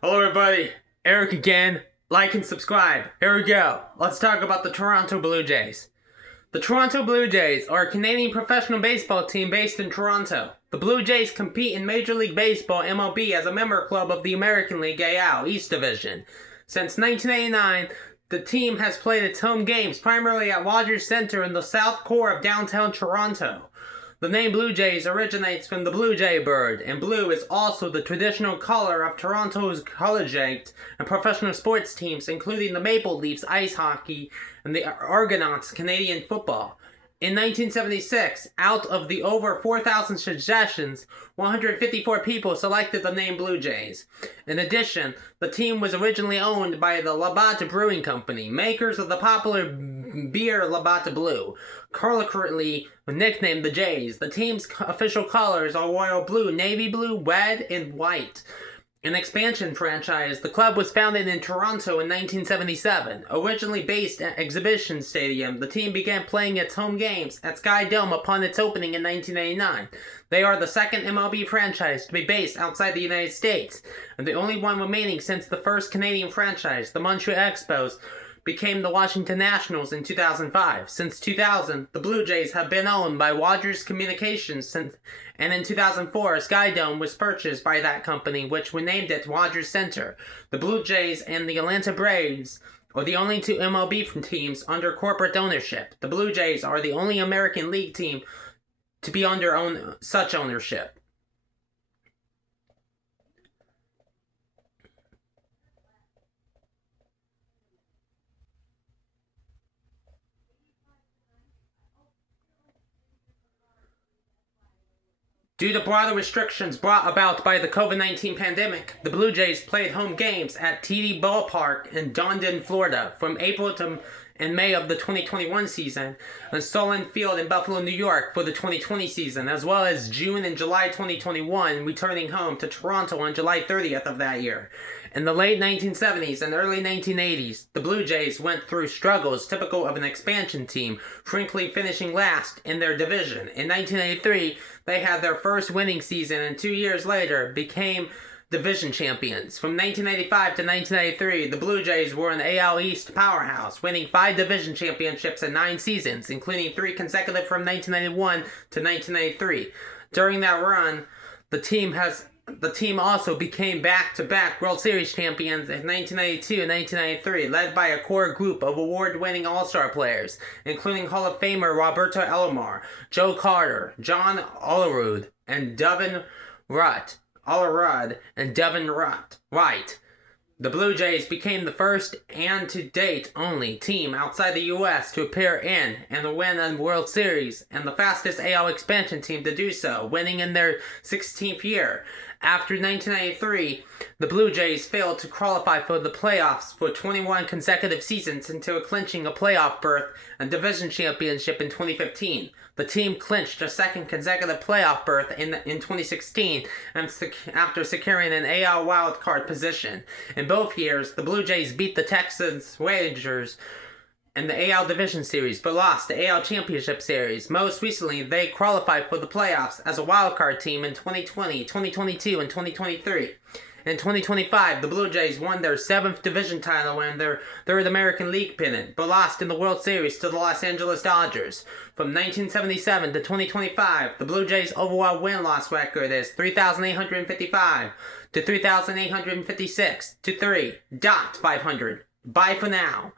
Hello everybody, Eric again. Like and subscribe. Here we go. Let's talk about the Toronto Blue Jays. The Toronto Blue Jays are a Canadian professional baseball team based in Toronto. The Blue Jays compete in Major League Baseball (MLB) as a member club of the American League AL East Division. Since 1989, the team has played its home games primarily at Rogers Centre in the south core of downtown Toronto. The name Blue Jays originates from the blue jay bird, and blue is also the traditional color of Toronto's collegiate and professional sports teams, including the Maple Leafs ice hockey and the Argonauts Canadian football. In 1976, out of the over 4,000 suggestions, 154 people selected the name Blue Jays. In addition, the team was originally owned by the Labatt Brewing Company, makers of the popular beer Labatt Blue, colloquially nicknamed the Jays. The team's official colors are royal blue, navy blue, red, and white. An expansion franchise, the club was founded in Toronto in 1977. Originally based at Exhibition Stadium, the team began playing its home games at Sky Dome upon its opening in 1989. They are the second MLB franchise to be based outside the United States, and the only one remaining since the first Canadian franchise, the Montreal Expos, became the Washington Nationals in 2005. Since 2000, the Blue Jays have been owned by Rogers Communications, and in 2004, Sky Dome was purchased by that company, which renamed it Rogers Centre. The Blue Jays and the Atlanta Braves are the only two MLB teams under corporate ownership. The Blue Jays are the only American League team to be under such ownership. Due to broader restrictions brought about by the COVID-19 pandemic, the Blue Jays played home games at TD Ballpark in Dondon, Florida from April to and May of the 2021 season, and Solon Field in Buffalo, New York for the 2020 season, as well as June and July 2021, returning home to Toronto on July 30th of that year. In the late 1970s and early 1980s, the Blue Jays went through struggles typical of an expansion team, frequently finishing last in their division. In 1983, they had their first winning season, and 2 years later became division champions. From 1995 to 1993, the Blue Jays were an AL East powerhouse, winning 5 division championships in 9 seasons, including 3 consecutive from 1991 to 1993. During that run, the team also became back-to-back World Series champions in 1992 and 1993, led by a core group of award-winning All-Star players, including Hall of Famer Roberto Alomar, Joe Carter, John Olerud, and Devin Rutt. Right. The Blue Jays became the first and to date only team outside the U.S. to appear in and win a World Series, and the fastest AL expansion team to do so, winning in their 16th year. After 1993, the Blue Jays failed to qualify for the playoffs for 21 consecutive seasons until clinching a playoff berth and division championship in 2015. The team clinched a second consecutive playoff berth in 2016 after securing an AL wildcard position. In both years, the Blue Jays beat the Texas Rangers in the AL Division Series, but lost the AL Championship Series. Most recently, they qualified for the playoffs as a wildcard team in 2020, 2022, and 2023. In 2025, the Blue Jays won their 7th division title and their 3rd American League pennant, but lost in the World Series to the Los Angeles Dodgers. From 1977 to 2025, the Blue Jays' overall win-loss record is 3,855 to 3,856 to 3.500. Bye for now.